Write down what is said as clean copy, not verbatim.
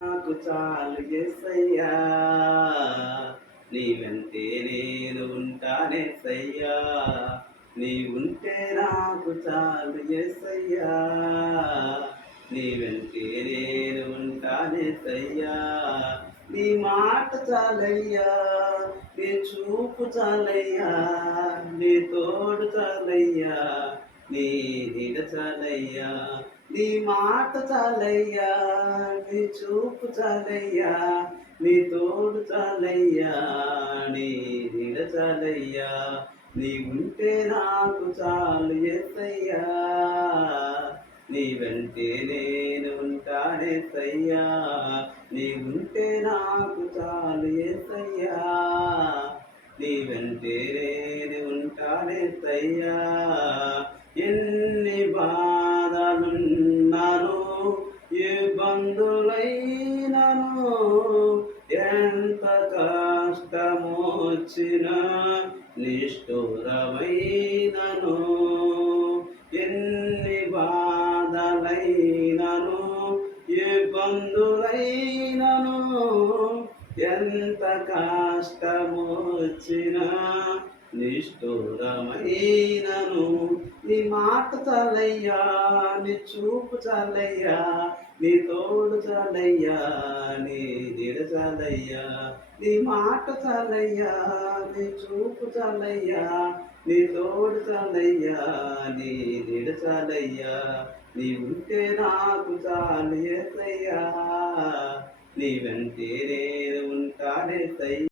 నాకు చాలు యేసయ్యా, నీ వెంటే నేను ఉంటానేసయ్యా, నీ ఉంటే నాకు చాలు యేసయ్యా, నీ వెంటే నేను ఉంటానేసయ్యా, నీ మాట చాలయ్యా, నీ చూపు చాలయ్యా, నీ తోడు చాలయ్యా, నీ నీడ చాలయ్యా, నీ మాట చాలయ్యా, నీ చూపు చాలయ్యా, నీ తోడు చాలయ్యా, నీ నీడ చాలయ్యా, నీ ఉంటే నాకు చాలు యేసయ్యా, నీ వెంటే నేను ఉంటానేసయ్యా, నీ ఉంటే నాకు చాలు యేసయ్యా, నీ వెంటే నేను ఉంటానేసయ్యా. ఎన్ని బాధలున్నాను, ఇబ్బందులైనను, ఎంత కష్టమొచ్చినా నిష్ఠురమైనను, ఎన్ని బాధలైనను, ఇబ్బందులైనను, ఎంత కష్టమొచ్చినా నిష్ఠురమైనను, నీ మాట చాలయ్యా, నీ చూపు చాలయ్యా, నీ తోడు చాలయ్యా, నీ నీడ చాలయ్యా, నీ మాట చాలయ్యా, నీ చూపు చాలయ్యా, నీ తోడు చాలయ్యా, నీ నీడ చాలయ్యా, నీ ఉంటే నాకు చాలు యేసయ్యా, నీ వెంటే నేను ఉంటానేసయ్యా.